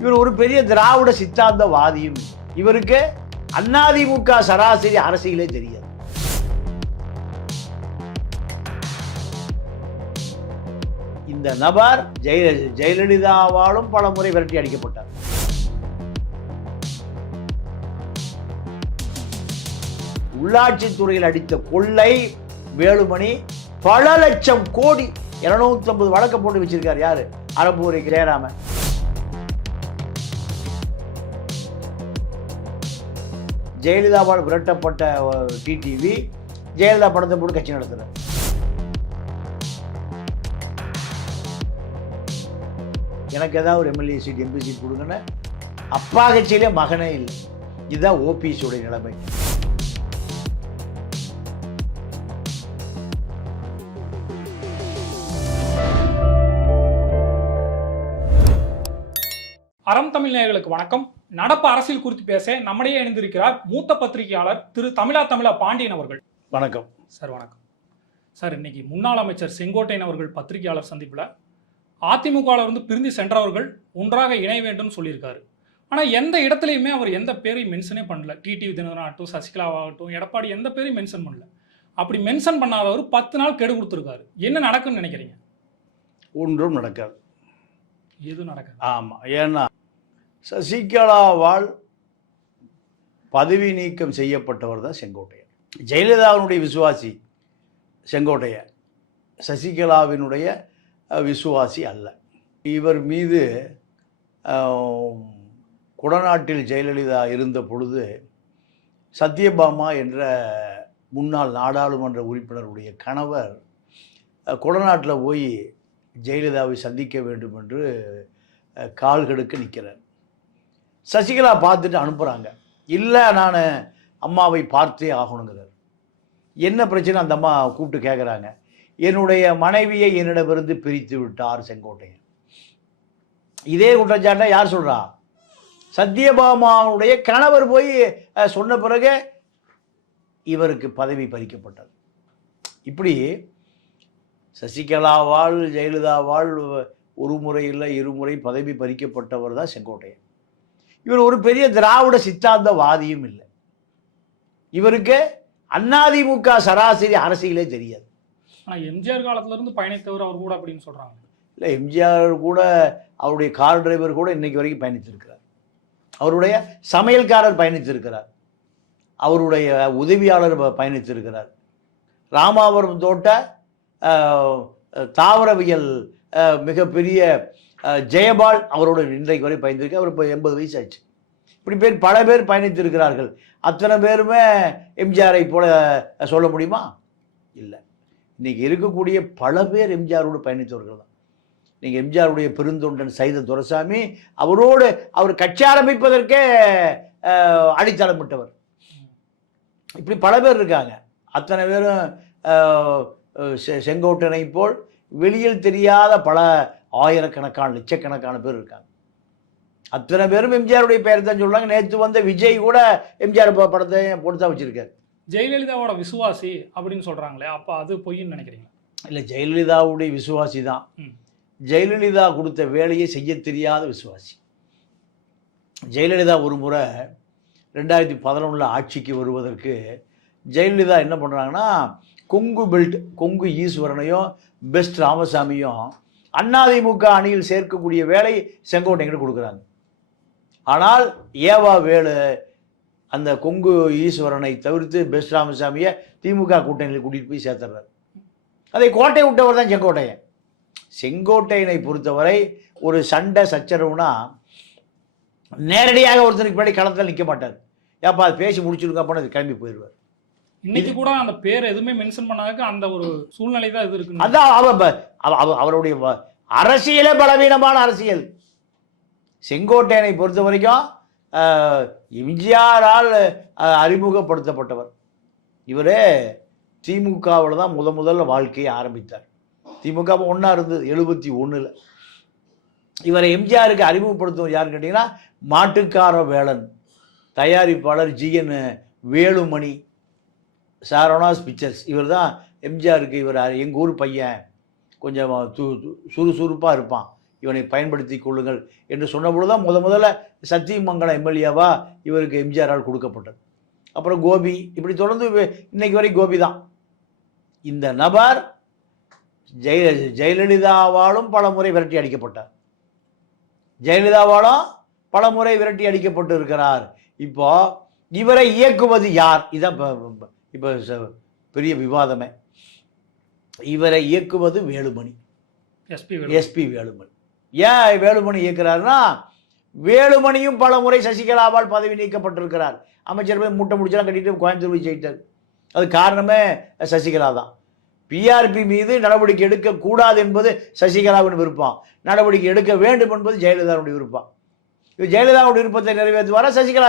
இவர் ஒரு பெரிய திராவிட சித்தாந்தவாதியும். இவருக்கு அதிமுக சராசரி அரசியலே தெரியாது. இந்த நபர் ஜெயலலிதாவாலும் பல முறை விரட்டி அடிக்கப்பட்டார். உள்ளாட்சித்துறையில் அடித்த கொள்ளை வேலுமணி பல லட்சம் கோடி 250 வழக்க போட்டு வச்சிருக்காரு. யாரு? அறப்பூரை ஜெயராமன். ஜெயலலிதாவால் விரட்டப்பட்ட டிடிவி ஜெயலலிதா படத்தை போட்டு கட்சி நடத்துறார். எனக்கு ஏதாவது ஒரு எம்எல்ஏ சீட் எம்பி சீட் கொடுங்கன்னு அப்பா கட்சியிலே மகனே இல்லை. இதுதான் ஓபிஎஸ் உடைய நிலைமை. அறம் தமிழ் நேயர்களுக்கு வணக்கம். நடப்பு அரசியல் குறித்து பேச நம்மிடையே இணைந்திருக்கிறார் மூத்த பத்திரிகையாளர் திரு தமிழா பாண்டியன் அவர்கள். வணக்கம் சார். வணக்கம் சார். இன்னைக்கு முன்னாள் அமைச்சர் செங்கோட்டையன் அவர்கள் பத்திரிகையாளர் சந்திப்பில் அதிமுகவில் இருந்து பிரிந்து சென்றவர்கள் ஒன்றாக இணைய வேண்டும் சொல்லியிருக்காரு. ஆனால் எந்த இடத்துலையுமே அவர் எந்த பேரையும் மென்ஷனே பண்ணல. டிடிவி தினகரன் ஆகட்டும், சசிகலாவாகட்டும், எடப்பாடி எந்த பேரையும் மென்ஷன் பண்ணல. அப்படி மென்ஷன் பண்ணாதவர் 10 நாள் கெடு கொடுத்துருக்காரு. என்ன நடக்குன்னு நினைக்கிறீங்க? ஒன்றும் நடக்காது. எதுவும் நடக்காது. ஆமாம். ஏன்னா சசிகலாவால் பதவி நீக்கம் செய்யப்பட்டவர் தான் செங்கோட்டையன். ஜெயலலிதாவினுடைய விசுவாசி செங்கோட்டையன், சசிகலாவினுடைய விசுவாசி அல்ல. இவர் மீது குடநாட்டில் ஜெயலலிதா இருந்த பொழுது சத்யபாமா என்ற முன்னாள் நாடாளுமன்ற உறுப்பினருடைய கணவர் குடநாட்டில் போய் ஜெயலலிதாவை சந்திக்க வேண்டும் என்று கால்கடுக்க நிற்கிறார். சசிகலா பார்த்துட்டு அனுப்புகிறாங்க. இல்லை, நான் அம்மாவை பார்த்தே ஆகணுங்கிறார். என்ன பிரச்சனை? அந்த அம்மா கூப்பிட்டு கேட்குறாங்க. என்னுடைய மனைவியை என்னிடமிருந்து பிரித்து விட்டார் செங்கோட்டையன். இதே குற்றச்சாட்டை யார் சொல்கிறா? சத்யபாமாவுடைய கணவர் போய் சொன்ன பிறகு இவருக்கு பதவி பறிக்கப்பட்டது. இப்படி சசிகலாவால் ஜெயலலிதாவால் ஒரு முறை இல்லை இருமுறை பதவி பறிக்கப்பட்டவர் தான் செங்கோட்டையன். இவர் ஒரு பெரிய திராவிட சித்தாந்தவாதியும் இல்லை. இவருக்கு அதிமுக சராசரி அரசியலே தெரியாது. ஆனால் எம்ஜிஆர் காலத்துல இருந்து பயணித்தவர் அவர் கூட அப்படின்னு சொல்றாங்க. இல்லை, எம்ஜிஆர் கூட அவருடைய கார் டிரைவர் கூட இன்னைக்கு வரைக்கும் பயணித்திருக்கிறார். அவருடைய சமையல்காரர் பயணித்திருக்கிறார். அவருடைய உதவியாளர் பயணித்திருக்கிறார். ராமாவரம் தோட்ட தாவரவியல் மிகப்பெரிய ஜெயபால் அவரோட இன்றைக்கு வரை பயணித்திருக்கு. அவர் இப்போ 80 வயசு ஆச்சு. இப்படி பல பேர் பயணித்திருக்கிறார்கள். அத்தனை பேருமே எம்ஜிஆரை போல சொல்ல முடியுமா? இல்லை. இன்றைக்கி இருக்கக்கூடிய பல பேர் எம்ஜிஆரோடு பயணித்தவர்கள் தான். நீங்கள் எம்ஜிஆருடைய பெருந்தொண்டன் சைத துரைசாமி அவரோடு அவர் கட்சி ஆரம்பிப்பதற்கே அடித்தளமிட்டவர். இப்படி பல பேர் இருக்காங்க. அத்தனை பேரும் செங்கோட்டனை போல் வெளியில் தெரியாத பல ஆயிரக்கணக்கான லட்சக்கணக்கான பேர் இருக்காங்க. அத்தனை பேரும் எம்ஜிஆருடைய பெயர் தான் சொல்றாங்க. நேற்று வந்த விஜய் கூட எம்ஜிஆர் படத்தை போட்டு தான் வச்சிருக்காரு. ஜெயலலிதாவோட விசுவாசி அப்படின்னு சொல்றாங்களே, அப்போ அது பொய்ன்னு நினைக்கிறீங்க? இல்லை, ஜெயலலிதாவுடைய விசுவாசி தான். ஜெயலலிதா கொடுத்த வேலையை செய்ய தெரியாத விசுவாசி. ஜெயலலிதா ஒரு முறை 2011 ஆட்சிக்கு வருவதற்கு ஜெயலலிதா என்ன பண்ணுறாங்கன்னா, கொங்கு பெல்ட், கொங்கு ஈஸ்வரனையும் பெஸ்ட் ராமசாமியும் அதிமுக அணியில் சேர்க்கக்கூடிய வேலை செங்கோட்டையன் கொடுக்குறாங்க. ஆனால் ஏவா வேலு அந்த கொங்கு ஈஸ்வரனை தவிர்த்து பெஸ்ட் ராமசாமியை திமுக கூட்டணியில் கூட்டிகிட்டு போய் சேர்த்துறாரு. அதை கோட்டை விட்டவர் தான் செங்கோட்டையன். செங்கோட்டையனை பொறுத்தவரை ஒரு சண்டை சச்சரவுனா நேரடியாக ஒருத்தருக்கு பின்னாடி களத்தில் நிற்க மாட்டார். ஏப்பா அது பேசி முடிச்சிருக்க அப்போ அது கிளம்பி போயிடுவார். இன்னைக்கு கூட அந்த பேர் எதுவுமே மென்ஷன் பண்ணாத அந்த ஒரு சூழ்நிலை தான் இது இருக்கு. அதான் அவருடைய அரசியலே பலவீனமான அரசியல். செங்கோட்டையனை பொறுத்த வரைக்கும் எம்ஜிஆரால் அறிமுகப்படுத்தப்பட்டவர். இவரே திமுகவில் தான் முதல்ல வாழ்க்கையை ஆரம்பித்தார். திமுக ஒன்றா இருந்தது 71. இவரை எம்ஜிஆருக்கு அறிமுகப்படுத்துவது யாருன்னு கேட்டிங்கன்னா, மாட்டுக்கார வேலன் தயாரிப்பாளர் ஜிஎன் வேலுமணி, சாரோனாஸ் பிக்சர்ஸ். இவர் தான் எம்ஜிஆருக்கு, இவர் எங்கள் ஊர் பையன், கொஞ்சம் சுறுசுறுப்பாக இருப்பான், இவனை பயன்படுத்தி கொள்ளுங்கள் என்று சொன்னபொழுது தான் முதல்ல சத்தியமங்கலம் எம்எல்ஏவா இவருக்கு எம்ஜிஆரால் கொடுக்கப்பட்டது. அப்புறம் கோபி, இப்படி தொடர்ந்து இன்னைக்கு வரை கோபி தான். இந்த நபர் ஜெயலலிதாவாலும் பல முறை விரட்டி அடிக்கப்பட்டார். ஜெயலலிதாவாலும் பல முறை விரட்டி அடிக்கப்பட்டு இருக்கிறார். இப்போ இவரை இயக்குவது யார்? இதான் இப்போ பெரிய விவாதமே. இவரை இயக்குவது வேலுமணி, எஸ்பி வேலுமணி. ஏன் வேலுமணி இயக்குறாருன்னா, வேலுமணியும் பல முறை சசிகலாவால் பதவி நீக்கப்பட்டிருக்கிறார். அமைச்சர் போய் முட்டை முடிச்செல்லாம் கட்டிட்டு கோயம்புத்தூர் போய் ஜெயித்தார். அது காரணமே சசிகலா தான். பிஆர்பி மீது நடவடிக்கை எடுக்கக்கூடாது என்பது சசிகலாவின் விருப்பம், நடவடிக்கை எடுக்க வேண்டும் என்பது ஜெயலலிதாவுடைய விருப்பம். ஜெயலலிதாவுடைய விருப்பத்தை நிறைவேற்றுவாரா, சசிகலா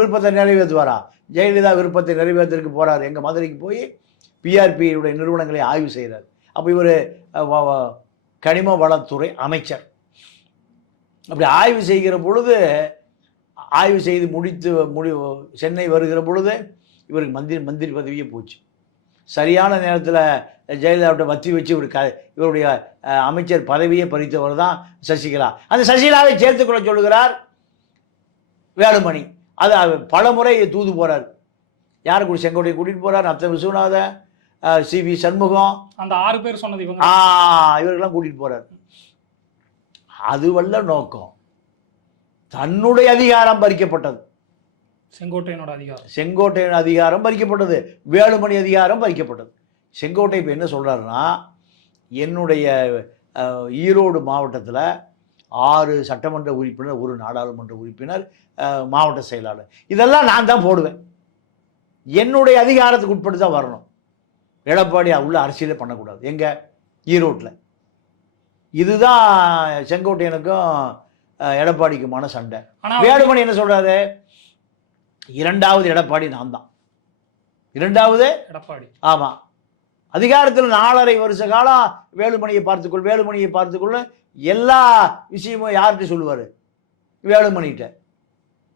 விருப்பத்தை நிறைவேற்றுவாரா? ஜெயலலிதா விருப்பத்தை நிறைவேற்றுறதுக்கு போகிறார். எங்கள் மதுரைக்கு போய் பிஆர்பியுடைய நிறுவனங்களை ஆய்வு செய்கிறார். அப்போ இவர் கனிம வளத்துறை அமைச்சர். அப்படி ஆய்வு செய்கிற பொழுது, ஆய்வு செய்து சென்னை வருகிற பொழுது இவருக்கு மந்திரி பதவியே போச்சு. சரியான நேரத்தில் ஜெயலலிதாவிட்ட வத்தி வச்சு இவருடைய அமைச்சர் பதவியை பறித்தவர் தான் சசிகலா. அந்த சசிகலாவை சேர்த்துக்கொள்ள சொல்லுகிறார் வேலுமணி. அது பல முறை தூது போகிறார். யாரை கூட செங்கோட்டையை கூட்டிகிட்டு போகிறார், நத்த விஸ்வநாதன், சிவி சண்முகம், அந்த 6 பேர் சொன்னது இவர்களெல்லாம் கூட்டிகிட்டு போகிறார். அதுவல்ல நோக்கம், தன்னுடைய அதிகாரம் பறிக்கப்பட்டது. செங்கோட்டையின் அதிகாரம் பறிக்கப்பட்டது, வேலுமணி அதிகாரம் பறிக்கப்பட்டது. செங்கோட்டை இப்போ என்ன சொல்கிறாருன்னா, என்னுடைய ஈரோடு மாவட்டத்தில் 6 சட்டமன்ற உறுப்பினர், 1 நாடாளுமன்ற உறுப்பினர், மாவட்ட செயலாளர், இதெல்லாம் நான் தான் போடுவேன். என்னுடைய அதிகாரத்துக்கு உட்பட்டு தான் வரணும். எடப்பாடி உள்ள அரசியலே பண்ணக்கூடாது எங்க ஈரோட்டில். இதுதான் செங்கோட்டையனுக்கும் எடப்பாடிக்குமான சண்டை. வேலுமணி என்ன சொல்றாரு, 2வது எடப்பாடி நான் தான், 2வது எடப்பாடி. ஆமா, அதிகாரத்தில் 4.5 வருஷ காலம் வேலுமணியை பார்த்துக்கொள்ள எல்லா விஷயமும் யார்கிட்ட சொல்லுவார்? வேலுமணிகிட்ட.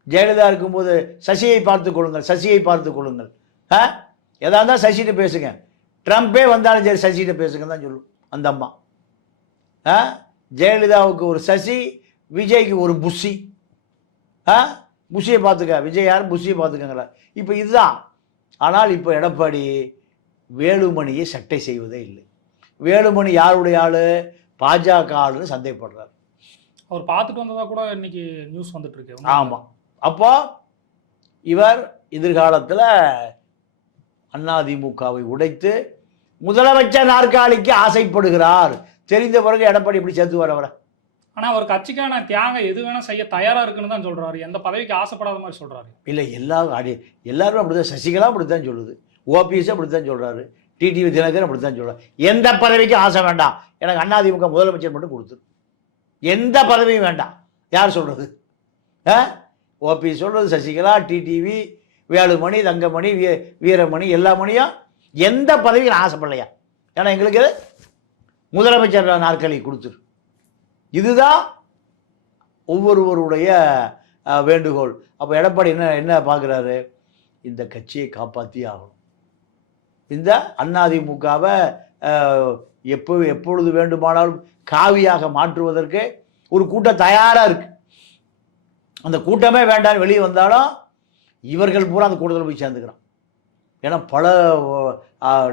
ஜெயலலிதா இருக்கும்போது சசியை பார்த்துக் கொள்ளுங்கள், எதா இருந்தால் சசிகிட்ட பேசுங்க, ட்ரம்ப்பே வந்தாலும் சரி சசிகிட்ட பேசுங்க தான் சொல்லும் அந்த அம்மா. ஜெயலலிதாவுக்கு ஒரு சசி, விஜய்க்கு ஒரு புஷி. புஷியை பார்த்துக்க, விஜய் யார், புஷியை பார்த்துக்கங்களா. இப்போ இதுதான். ஆனால் இப்போ எடப்பாடி வேலுமணியை சட்டை செய்வதே இல்லை. வேலுமணி யாருடைய ஆளு? பாஜக ஆளுன்னு சந்தேகப்படுறார். அவர் பார்த்துட்டு வந்ததா கூட இன்னைக்கு நியூஸ் வந்துட்டு இருக்கு. ஆமாம். அப்போ இவர் எதிர்காலத்தில் அதிமுகவை உடைத்து முதலமைச்சர் நாற்காலிக்கு ஆசைப்படுகிறார். தெரிந்த பிறகு எடப்பாடி இப்படி சேர்த்து வரவர. ஆனால் அவர் கட்சிக்கான தியாகம் எது வேணால் செய்ய தயாராக இருக்குன்னு தான் சொல்கிறாரு. எந்த பதவிக்கு ஆசைப்படாத மாதிரி சொல்கிறாரு. இல்லை, எல்லாரும் அப்படிதான். சசிகலா அப்படித்தான் சொல்லுது, ஓபிஎஸ் அப்படித்தான் சொல்கிறாரு, டிடிவி தினகரன் அப்படித்தான் சொல்கிறார். எந்த பதவிக்கும் ஆசை வேண்டாம், எனக்கு அதிமுக முதலமைச்சர் மட்டும் கொடுத்துரு, எந்த பதவியும் வேண்டாம். யார் சொல்கிறது? ஓபிஎஸ் சொல்கிறது, சசிகலா, டிடிவி, வேலுமணி, தங்கமணி, வீரமணி, எல்லா மணியும் எந்த பதவியும் ஆசைப்படலையா? ஏன்னா எங்களுக்கு முதலமைச்சர் நாற்காலி கொடுத்துரு. இதுதான் ஒவ்வொருவருடைய வேண்டுகோள். அப்போ எடப்பாடி என்ன பார்க்குறாரு? இந்த கட்சியை காப்பாற்றி ஆகணும். இந்த அதிமுகவை எப்பொழுது வேண்டுமானாலும் காவியாக மாற்றுவதற்கு ஒரு கூட்டம் தயாராக இருக்கு. அந்த கூட்டமே வேண்டாம் வெளியே வந்தாலும் இவர்கள் பூரா அந்த கூட்டத்தில் போய் சேர்ந்துக்கிறான். ஏன்னா பல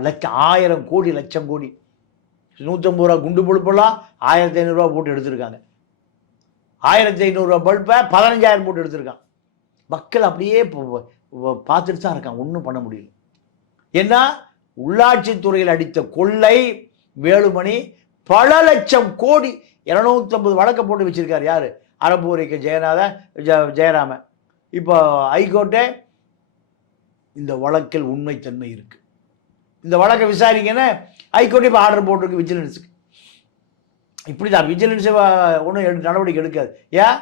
லட்சம், 1000 கோடி, லட்சம் கோடி, 150 ரூபா குண்டு பல்பெல்லாம் 1500 ரூபா போட்டு எடுத்திருக்காங்க. 1500 ரூபா பல்பை 15000 போட்டு எடுத்திருக்கான். மக்கள் அப்படியே பார்த்துட்டு தான் இருக்காங்க, ஒன்றும் பண்ண முடியல. ஏன்னா உள்ளாட்சித்துறையில் அடித்த கொள்ளை வேலுமணி பல லட்சம் கோடி, 250 வழக்கை போட்டு வச்சிருக்காரு. யாரு? அரபூரிக்கு ஜெயராமன். இப்போ ஹைகோர்ட்டே இந்த வழக்கில் உண்மைத்தன்மை இருக்கு, இந்த வழக்கை விசாரிங்கன்னா ஹைகோர்ட்டே இப்போ ஆர்டர் போட்டிருக்கு விஜிலன்ஸுக்கு. இப்படிதான் விஜிலன்ஸ் ஒன்றும் நடவடிக்கை எடுக்காது. ஏன்?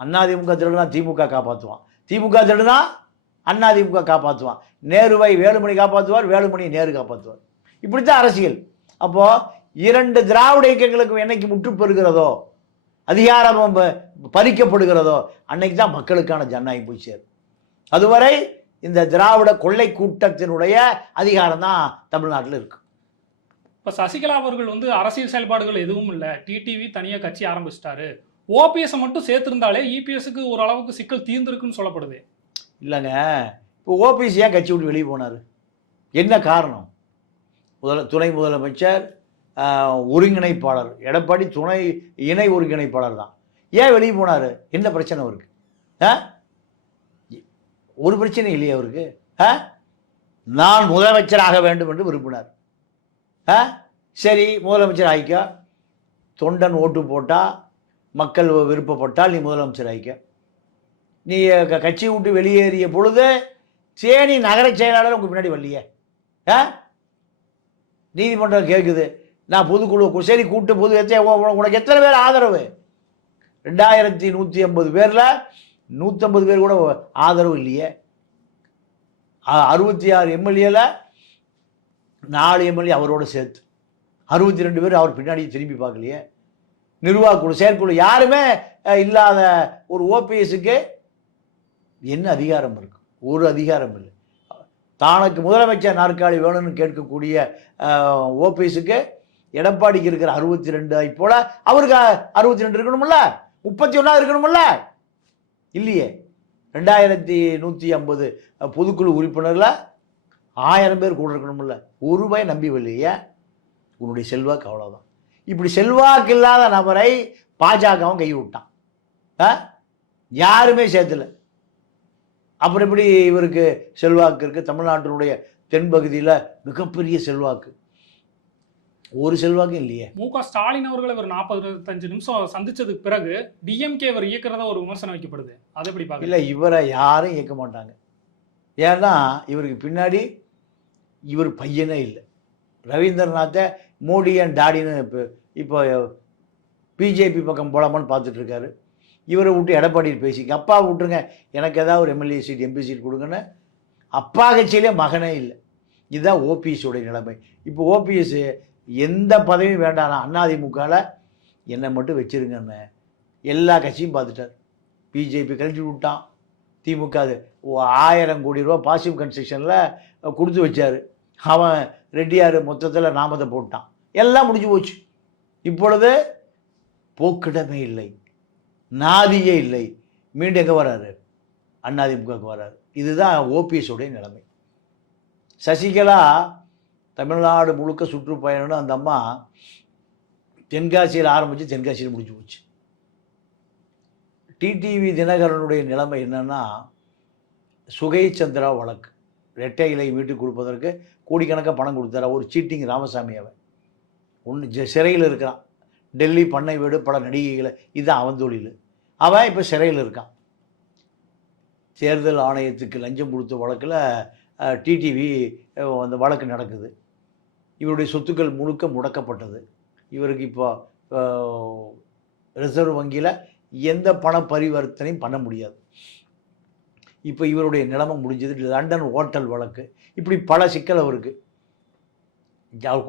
அதிமுக திருடுனா திமுக காப்பாற்றுவான், திமுக திருடுனா அதிமுக காப்பாற்றுவான், நேருவை வேலுமணி காப்பாற்றுவார், வேலுமணி நேரு காப்பாற்றுவார். இப்படித்தான் அரசியல். அப்போ 2 திராவிட இயக்கங்களுக்கு என்னைக்கு முற்று பெறுகிறதோ, அதிகாரம் பறிக்கப்படுகிறதோ, அன்னைக்கு தான் மக்களுக்கான ஜனநாயகம் போய் சேரும். அதுவரை இந்த திராவிட கொள்ளை கூட்டத்தினுடைய அதிகாரம் தான் தமிழ்நாட்டில் இருக்கு. இப்போ சசிகலா அவர்கள் வந்து அரசியல் செயல்பாடுகள் எதுவும் இல்லை, டிடிவி தனியாக கட்சி ஆரம்பிச்சிட்டாரு, ஓபிஎஸ் மட்டும் சேர்த்திருந்தாலே இபிஎஸ்க்கு ஓரளவுக்கு சிக்கல் தீர்ந்திருக்குன்னு சொல்லப்படுது. இல்லைங்க, இப்போ ஓபிஎஸ் ஏன் கட்சி விட்டு வெளியே போனார்? என்ன காரணம்? துணை முதலமைச்சர், ஒருங்கிணைப்பாளர் எடப்பாடி துணை இணை ஒருங்கிணைப்பாளர் தான். ஏன் வெளியே போனார்? என்ன பிரச்சனை அவருக்கு? ஒரு பிரச்சனை இல்லையே அவருக்கு. நான் முதலமைச்சராக வேண்டும் என்று விரும்பினார். சரி, முதலமைச்சர் ஆகிக்க, தொண்டன் ஓட்டு போட்டால், மக்கள் விருப்பப்பட்டால் நீ முதலமைச்சர் ஆகிக்க. நீ கட்சி விட்டு வெளியேறிய பொழுது தேனி நகர செயலாளர் உங்கள் பின்னாடி வரலையே. நீதிமன்றம் கேட்குது, நான் பொதுக்குழு சரி கூட்டு பொது உனக்கு எத்தனை பேர் ஆதரவு? 2150 பேரில் 150 பேர் கூட ஆதரவு இல்லையே. 66 எம்எல்ஏல 4 எம்எல்ஏ அவரோட சேர்த்து 62 பேர் அவர் பின்னாடி திரும்பி பார்க்கலையே. நிர்வாகக்குழு, செயற்குழு யாருமே இல்லாத ஒரு ஓபிஎஸ்க்கு என்ன அதிகாரம் இருக்கு? ஒரு அதிகாரம் இல்லை. தனக்கு முதலமைச்சர் நாற்காலி வேணும்னு கேட்கக்கூடிய ஓபிஎஸ்க்கு எடப்பாடிக்கு இருக்கிற 62 போல அவருக்கு 62 இருக்கணும்ல, 31 இருக்கணும்ல, இல்லையே. 2150 பொதுக்குழு உறுப்பினரில் 1000 பேர் கூட இருக்கணும்ல. ஒரு ரூபாய் நம்பி வரலையே. உன்னுடைய செல்வாக்கு அவ்வளோதான். இப்படி செல்வாக்கு இல்லாத நபரை பாஜகவும் கை விட்டான், யாருமே சேர்த்துல. அப்புறம் எப்படி இவருக்கு செல்வாக்கு இருக்குது? தமிழ்நாட்டினுடைய தென்பகுதியில் மிகப்பெரிய செல்வாக்கு, ஒரு செல்வாக்கும் இல்லையே. மு.க. ஸ்டாலின் அவர்கள் இவர் 45 நிமிஷம் சந்திச்சதுக்கு பிறகு டிஎம்கே இவர் இயக்கிறதா ஒரு விமர்சனம் வைக்கப்படுது. அதை எப்படி பார்க்க? இல்லை, இவரை யாரும் இயக்க மாட்டாங்க. ஏன்னா இவருக்கு பின்னாடி இவர் பையனே இல்லை. ரவீந்திரநாத்தை மோடி அண்ட் டாடின்னு இப்போ பிஜேபி பக்கம் போலாமான்னு பார்த்துட்டு இருக்காரு. இவரை விட்டு எடப்பாடியில் பேசிக்க, அப்பா விட்டுருங்க, எனக்கு ஏதாவது ஒரு எம்எல்ஏ சீட் எம்பி சீட் கொடுங்கன்னு. அப்பா கட்சியிலே மகனே இல்லை. இதுதான் ஓபிஎஸோடைய நிலைமை. இப்போ ஓபிஎஸ் எந்த பதவியும் வேண்டாம், அதிமுகவில் என்னை மட்டும் வச்சிருங்கன்னு எல்லா கட்சியும் பார்த்துட்டார். பிஜேபி கழிச்சு விட்டான், திமுக 1000 கோடி ரூபா பாசிவ் கன்ஸ்ட்ரக்ஷனில் கொடுத்து வச்சார். அவன் ரெட்டியார் மொத்தத்தில் நாமத்தை போட்டான், எல்லாம் முடிஞ்சு போச்சு. இப்பொழுது போக்கிடமே இல்லை, நாதியே இல்லை. மீண்டும் எங்கே வராரு? அதிமுகவுக்கு வராரு. இதுதான் ஓபிஎஸோடைய நிலைமை. சசிகலா தமிழ்நாடு முழுக்க சுற்றுப்பயணம்னு அந்த அம்மா தென்காசியில் ஆரம்பித்து தென்காசியில் முடிஞ்சு போச்சு. டிடிவி தினகரனுடைய நிலைமை என்னன்னா, சுகை சந்திரா வழக்கு, ரெட்டை இலை வீட்டுக்கு கொடுப்பதற்கு கோடிக்கணக்காக பணம் கொடுத்தாரா ஒரு சீட்டிங் ராமசாமி. அவன் ஒன்று சிறையில் இருக்கிறான். டெல்லி பண்ணை வீடு பல நடிகைகளை, இதுதான் அவன் தொழில். அவன் இப்போ சிறையில் இருக்கான். தேர்தல் ஆணையத்துக்கு லஞ்சம் கொடுத்த வழக்கில் டிடிவி அந்த வழக்கு நடக்குது. இவருடைய சொத்துக்கள் முழுக்க முடக்கப்பட்டது. இவருக்கு இப்போ ரிசர்வ் வங்கியில் எந்த பண பரிவர்த்தனையும் பண்ண முடியாது. இப்போ இவருடைய நிலைமை முடிஞ்சது. லண்டன் ஹோட்டல் வழக்கு, இப்படி பல சிக்கல் அவருக்கு.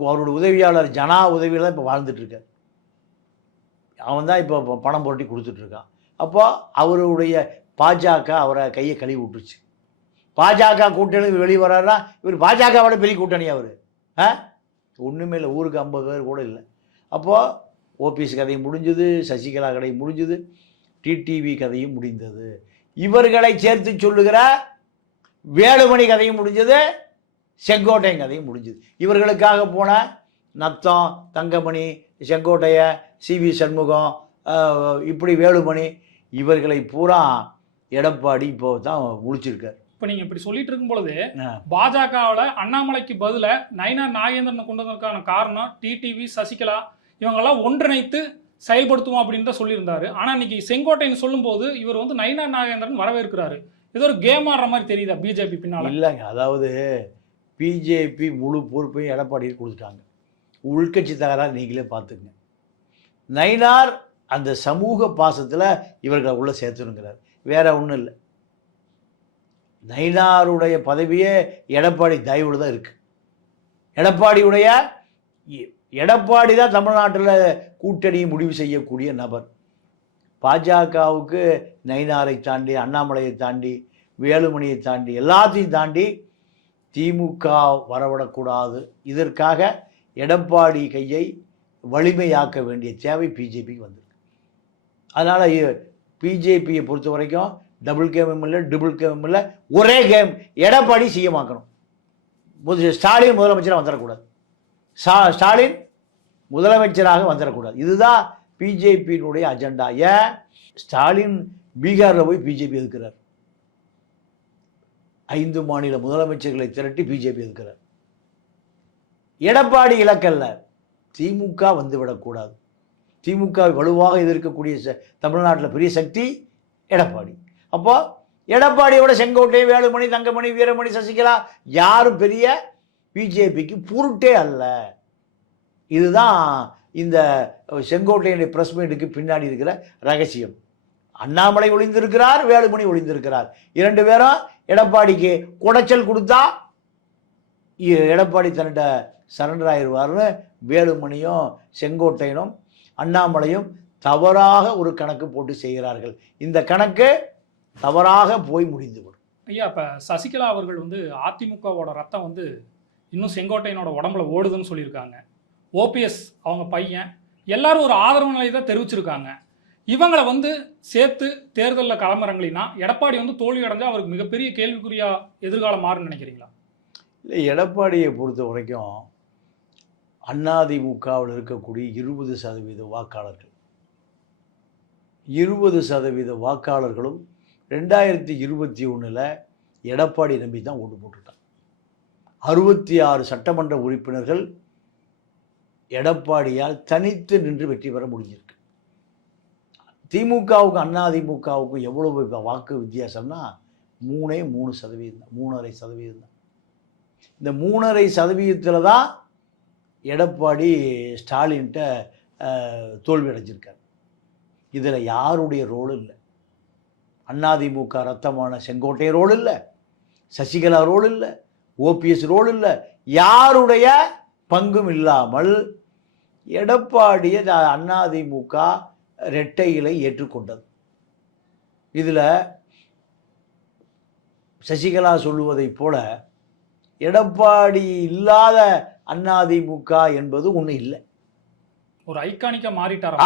அவருடைய உதவியாளர் ஜனா உதவியில் தான் இப்போ வாழ்ந்துட்டுருக்கார். அவன் தான் இப்போ பணம் புரட்டி கொடுத்துட்ருக்கான். அப்போ அவருடைய பாஜக அவரை கையை கழுவி விட்டுருச்சு. பாஜக கூட்டணி வெளியே வர்றாருன்னா இவர் பாஜகவோட பெரிய கூட்டணி. அவர் ஒன்றுமே இல்லை, ஊருக்கு 50 பேர் கூட இல்லை. அப்போது ஓபிஎஸ் கதையும் முடிஞ்சது, சசிகலா கதையும் முடிஞ்சது, டிடிவி கதையும் முடிந்தது. இவர்களை சேர்த்து சொல்லுகிற வேலுமணி கதையும் முடிஞ்சது, செங்கோட்டையன் கதையும் முடிஞ்சது. இவர்களுக்காக போன நத்தம், தங்கமணி, செங்கோட்டைய, சிவி சண்முகம், இப்படி வேலுமணி, இவர்களை பூரா எடப்பாடி இப்போ தான் முடிச்சிருக்கார். இப்போ நீங்கள் இப்படி சொல்லிட்டு இருக்கும் பொழுது பாஜகவில் அண்ணாமலைக்கு பதிலாக நயினார் நாகேந்திரனை கொண்டு வந்ததுக்கான காரணம் டிடிவி, சசிகலா இவங்கெல்லாம் ஒன்றிணைத்து செயல்படுத்துவோம் அப்படின்னு தான் சொல்லியிருந்தாரு. ஆனால் இன்னைக்கு செங்கோட்டைன்னு சொல்லும்போது இவர் வந்து நயினார் நாகேந்திரன் வரவேற்கிறாரு. இது ஒரு கேம் ஆடுற மாதிரி தெரியுதா பிஜேபி பின்னால்? இல்லைங்க, அதாவது பிஜேபி முழு பொறுப்பையும் எடப்பாடியில் கொடுத்துட்டாங்க. உள்கட்சி தகராறு நீங்களே பார்த்துக்குங்க. நயினார் அந்த சமூக பாசத்தில் இவர்களை உள்ள சேர்த்துனுங்கிறார், வேற ஒன்றும் இல்லை. நயினாருடைய பதவியே எடப்பாடி தயவுல தான் இருக்கு. எடப்பாடி தான் தமிழ்நாட்டில் கூட்டணியை முடிவு செய்யக்கூடிய நபர். பாஜகவுக்கு நயினாரை தாண்டி, அண்ணாமலையை தாண்டி, வேலுமணியை தாண்டி, எல்லாத்தையும் தாண்டி திமுக வரவிடக்கூடாது. இதற்காக எடப்பாடி கையை வலிமையாக்க வேண்டிய தேவை பிஜேபிக்கு வந்திருக்கு. அதனால் பிஜேபியை பொறுத்த வரைக்கும் டபுள் கேமும் இல்லை, ட்ரிபிள் கேமும் இல்லை, ஒரே கேம். எடப்பாடி சிஎமாக்கணும். ஸ்டாலின் முதலமைச்சராக வந்துடக்கூடாது. ஸ்டாலின் முதலமைச்சராக வந்துடக்கூடாது. இதுதான் பிஜேபியினுடைய அஜெண்டா. ஏன் ஸ்டாலின் பீகாரில் போய் பிஜேபி எதுக்கிறார்? 5 மாநில முதலமைச்சர்களை திரட்டி பிஜேபி எதுக்கிறார். எடப்பாடி இலக்கல்ல, திமுக வந்துவிடக்கூடாது. திமுக வலுவாக எதிர்க்கக்கூடிய தமிழ்நாட்டில் பெரிய சக்தி எடப்பாடி. அப்போ எடப்பாடியோட செங்கோட்டை, வேலுமணி, தங்கமணி, வீரமணி, சசிகலா யாரும் பெரிய பிஜேபிக்கு பொருட்டே அல்ல. இதுதான் இந்த செங்கோட்டையுடைய பிரஸ் மீட்டுக்கு பின்னாடி இருக்கிற ரகசியம். அண்ணாமலை ஒளிந்திருக்கிறார், வேலுமணி ஒளிந்திருக்கிறார். 2 பேரும் எடப்பாடிக்கு குடைச்சல் கொடுத்தா எடப்பாடி தன்னிட்ட சரண்டர் ஆயிடுவார்னு வேலுமணியும் செங்கோட்டையனும் அண்ணாமலையும் தவறாக ஒரு கணக்கு போட்டு செய்கிறார்கள். இந்த கணக்கு தவறாக போய் முடிந்துவிடும். ஐயா, இப்போ சசிகலா அவர்கள் அதிமுகவோட ரத்தம் இன்னும் செங்கோட்டையனோட உடம்புல ஓடுதுன்னு சொல்லியிருக்காங்க. ஓபிஎஸ் அவங்க பையன் எல்லாரும் ஒரு ஆதரவு நிலையை தான் தெரிவிச்சிருக்காங்க. இவங்களை சேர்த்து தேர்தலில் களமிறங்கலினா எடப்பாடி தோல்வி அடைஞ்சால் அவருக்கு மிகப்பெரிய கேள்விக்குறியா எதிர்காலம் மாறும்னு நினைக்கிறீங்களா? இல்லை, எடப்பாடியை பொறுத்த வரைக்கும் அதிமுகவில் இருக்கக்கூடிய 20% வாக்காளர்கள் 20% வாக்காளர்களும் 2021 எடப்பாடி நம்பி தான் ஓட்டு போட்டுட்டாங்க. 66 சட்டமன்ற உறுப்பினர்கள் எடப்பாடியால் தனித்து நின்று வெற்றி பெற முடிஞ்சிருக்கு. திமுகவுக்கும் அதிமுகவுக்கும் எவ்வளவு வாக்கு வித்தியாசம்னா 3.3% தான், 3.5% தான். இந்த 3.5% தான் எடப்பாடி ஸ்டாலின்கிட்ட தோல்வி அடைஞ்சிருக்கார். இதில் யாருடைய ரோல் இல்லை. அதிமுக ரத்தமான செங்கோட்டை ரோல் இல்லை, சசிகலா ரோல் இல்லை, ஓபிஎஸ் ரோல் இல்லை. யாருடைய பங்கும் இல்லாமல் எடப்பாடியை அதிமுக இரட்டை இலை ஏற்றுக்கொண்டது. இதில் சசிகலா சொல்லுவதைப் போல எடப்பாடி இல்லாத அதிமுக என்பது ஒன்று இல்லை. ஒரு ஐகானிக்கா மாறிட்டார்.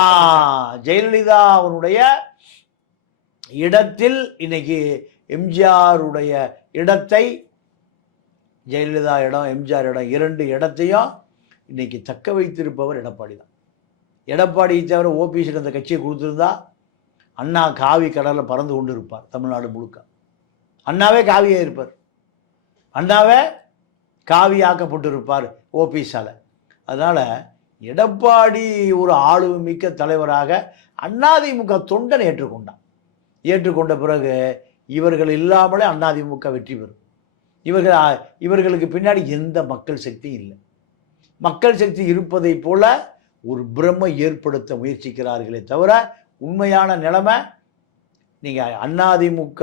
ஜெயலலிதா அவருடைய இடத்தில் இன்னைக்கு எம்ஜிஆருடைய இடத்தை, ஜெயலலிதா இடம், எம்ஜிஆர் இடம், 2 இடத்தையும் இன்னைக்கு தக்க வைத்திருப்பவர் எடப்பாடி தான். எடப்பாடியை தவிர ஓபிஎஸ் இந்த கட்சியை கொடுத்துருந்தா அண்ணா காவி கடலில் பறந்து கொண்டு இருப்பார். தமிழ்நாடு முழுக்க அண்ணாவே காவியாக இருப்பார், அண்ணாவே காவியாக்கப்பட்டு இருப்பார் ஓபிஎஸ்ஸால். அதனால் எடப்பாடி ஒரு ஆளுமிக்க தலைவராக அதிமுக தொண்டனை ஏற்றுக்கொண்டான். ஏற்றுக்கொண்ட பிறகு இவர்கள் இல்லாமலே அதிமுக வெற்றி பெறும். இவர்களுக்கு பின்னாடி எந்த மக்கள் சக்தியும் இல்லை. மக்கள் சக்தி இருப்பதை போல ஒரு பிரம்மை ஏற்படுத்த முயற்சிக்கிறார்களே தவிர உண்மையான நிலைமை நீங்கள் அதிமுக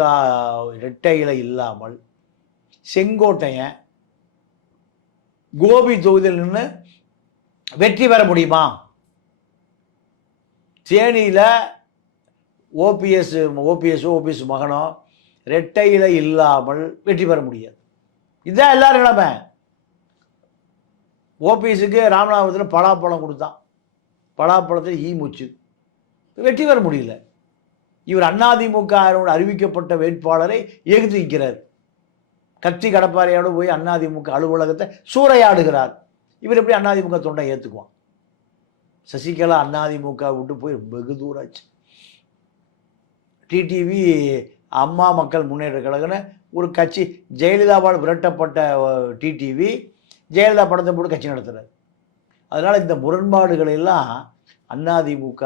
இரட்டையில இல்லாமல் செங்கோட்டையன் கோபி தொகுதியில் நின்று வெற்றி பெற முடியுமா? தேனியில் ஓபிஎஸ் மகனோ இரட்டையில இல்லாமல் வெற்றி பெற முடியாது. இதுதான் எல்லாரும் நிலைமை. ஓபிஎஸ்க்கு ராமநாதபுரத்தில் பலாப்பழம் கொடுத்தான், பலாப்பழத்தில் மூச்சு, வெற்றி பெற முடியல. இவர் அதிமுக அறிவிக்கப்பட்ட வேட்பாளரை எதிர்த்து நிற்கிறார். கட்சி கடப்பாறையோடு போய் அதிமுக அலுவலகத்தை சூறையாடுகிறார். இவர் எப்படி அதிமுக தொண்டை ஏற்றுக்குவான்? சசிகலா அதிமுக விட்டு போய் வெகு தூராச்சு. டிடிவி அம்மா மக்கள் முன்னேற்ற கழகம்னு ஒரு கட்சி, ஜெயலலிதாவால் விரட்டப்பட்ட டிடிவி ஜெயலலிதா படத்தை போட்டு கட்சி நடத்துகிறார். அதனால் இந்த முரண்பாடுகளை எல்லாம் அதிமுக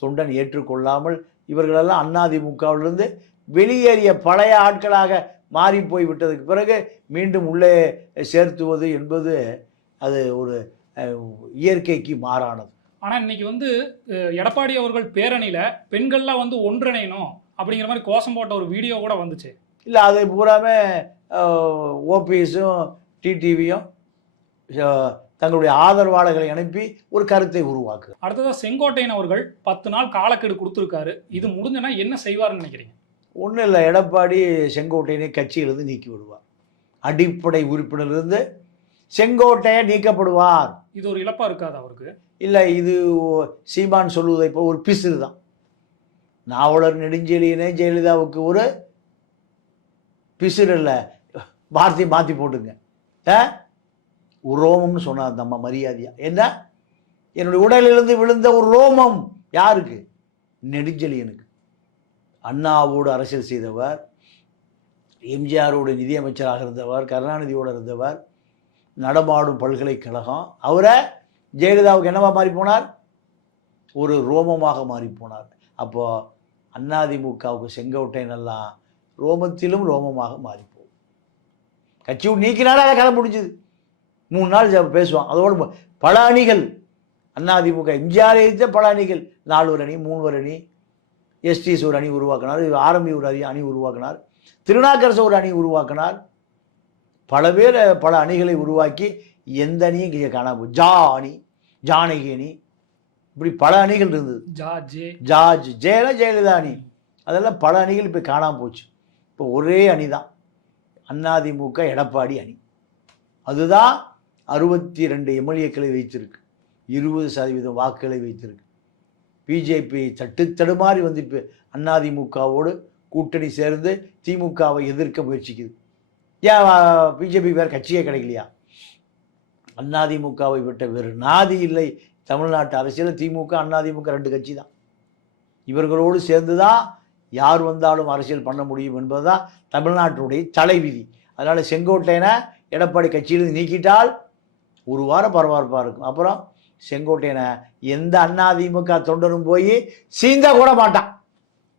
தொண்டன் ஏற்றுக்கொள்ளாமல் இவர்களெல்லாம் அதிமுகவிலிருந்து வெளியேறிய பழைய ஆட்களாக மாறி போய் விட்டதுக்கு பிறகு மீண்டும் உள்ளே சேர்த்துவது என்பது அது ஒரு இயற்கைக்கு மாறானது. ஆனால் இன்னைக்கு எடப்பாடி அவர்கள் பேரணியில் பெண்கள்லாம் ஒன்றிணையணும் அப்படிங்கிற மாதிரி கோஷம் போட்ட ஒரு வீடியோ கூட வந்துச்சு. இல்லை, அது பூராமே ஓபிஎஸும் டிடிவியும் தங்களுடைய ஆதரவாளர்களை அனுப்பி ஒரு கருத்தை உருவாக்கு. அடுத்ததாக செங்கோட்டையன் அவர்கள் 10 நாள் காலக்கெடு கொடுத்துருக்காரு. இது முடிஞ்சனா என்ன செய்வார்னு நினைக்கிறீங்க? ஒன்றும் இல்லை, எடப்பாடி செங்கோட்டையனை கட்சியிலிருந்து நீக்கி விடுவார். அடிப்படை உறுப்பினரிலிருந்து செங்கோட்டையன் நீக்கப்படுவார். இது ஒரு இழப்பா இருக்காது அவருக்கு? இல்லை, இது சீமான் சொல்லுவதை இப்போ ஒரு பிசிறு தான். நாவலர் நெடுஞ்செழியனே ஜெயலலிதாவுக்கு ஒரு பிசிறு இல்லை, வார்த்தையை மாற்றி போட்டுங்க. ஒரு ரோமம்னு சொன்னார் அந்த அம்மா மரியாதையா. என்ன, என்னுடைய உடலிலிருந்து விழுந்த ஒரு ரோமம் யாருக்கு? நெடுஞ்செழியனுக்கு. அண்ணாவோடு அரசியல் செய்தவர், எம்ஜிஆரோடு நிதியமைச்சராக இருந்தவர், கருணாநிதியோடு இருந்தவர், நடமாடும் பல்கலைக்கழகம். அவரை ஜெயலலிதாவுக்கு என்னவா மாறி போனார்? ஒரு ரோமமாக மாறி போனார். அப்போது அதிமுகவுக்கு செங்கோட்டையன் எல்லாம் ரோமத்திலும் ரோமமாக மாறி போகும். கட்சி நீக்கினாலே அதை கதை முடிஞ்சுது. 3 நாள் பேசுவான். அதோடு பல அணிகள் அதிமுக எம்ஜிஆர் எழுத்த பல அணிகள், 4 அணி 3 அணி, எஸ்டிஎஸ் ஒரு அணி உருவாக்கினார், ஆர்எம்பி ஒரு அணி உருவாக்கினார், திருநாக்கரசு ஒரு அணி உருவாக்கினார். பல பேர் பல அணிகளை உருவாக்கி எந்த அணியும் இங்கே காணாம, ஜா அணி, ஜானகி அணி, இப்படி பல அணிகள் இருந்தது. ஜார்ஜ் ஜெயலலிதா அணி, அதெல்லாம் பல அணிகள் இப்போ காணாமல் போச்சு. இப்போ ஒரே அணி தான் அதிமுக எடப்பாடி அணி. அதுதான் 62 எம்எல்ஏக்களை வைத்திருக்கு, 20% வாக்குகளை வைத்திருக்கு. பிஜேபி தடுமாறி வந்து இப்போ அதிமுகவோடு கூட்டணி சேர்ந்து திமுகவை எதிர்க்க முயற்சிக்குது. ஏன் பிஜேபி வேறு கட்சியே கிடைக்கலையா? அதிமுகவை விட்ட வேறு நாதி இல்லை தமிழ்நாட்டு அரசியல். திமுக அதிமுக 2 கட்சி தான். இவர்களோடு சேர்ந்து தான் யார் வந்தாலும் அரசியல் பண்ண முடியும் என்பது தான் தமிழ்நாட்டுடைய தலைவிதி. அதனால் செங்கோட்டையனை எடப்பாடி கட்சியிலிருந்து நீக்கிட்டால் ஒரு வாரம் பரபரப்பாக இருக்கும். அப்புறம் செங்கோட்டையனை எந்த அதிமுக தொண்டரும் போய் சீந்தா கூட மாட்டான்.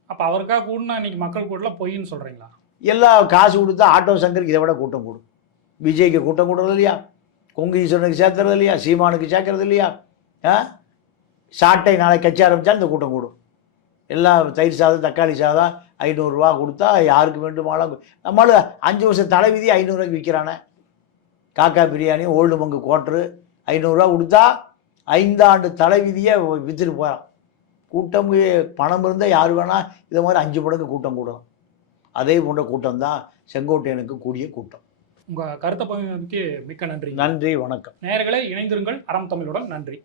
அப்போ அவருக்காக கூடனா இன்னைக்கு மக்கள் கூடலாம் பொய்ன்னு சொல்கிறீங்களா? எல்லாம் காசு கொடுத்தா ஆட்டோ சங்கருக்கு இதை விட கூட்டம் கூடும். விஜய்க்கு கூட்டம் கூடுறது இல்லையா? கொங்கு ஈஸ்வரனுக்கு சேர்த்துறது இல்லையா? சீமானுக்கு சேர்க்கறது இல்லையா? சாட்டை நாளைக்கு கட்சி ஆரம்பித்தா இந்த கூட்டம் கூடும். எல்லாம் தயிர் சாதம் தக்காளி சாதம் 500 ரூபா கொடுத்தா யாருக்கு வேண்டுமானாலும். நம்மளும் 5 வருஷம் தலைவிதி 500 ரூபாய்க்கு விற்கிறானே. காக்கா பிரியாணி, ஓல்டு மங்கு குவார்ட்ரு 500 ரூபா கொடுத்தா 5 ஆண்டு தலைவிதியை விற்றுட்டு போகிறான். கூட்டம் பணம் இருந்தால் யார் வேணால் இதை மாதிரி 5 மடங்கு கூட்டம் கூடலாம். அதே போன்ற கூட்டம் தான் செங்கோட்டையனுக்கு கூடிய கூட்டம். உங்கள் கருத்தை பகிர்ந்ததுக்கு மிக்க நன்றி. நன்றி, வணக்கம். நேயர்களே, இணைந்திருங்கள் அறம் தமிழுடன். நன்றி.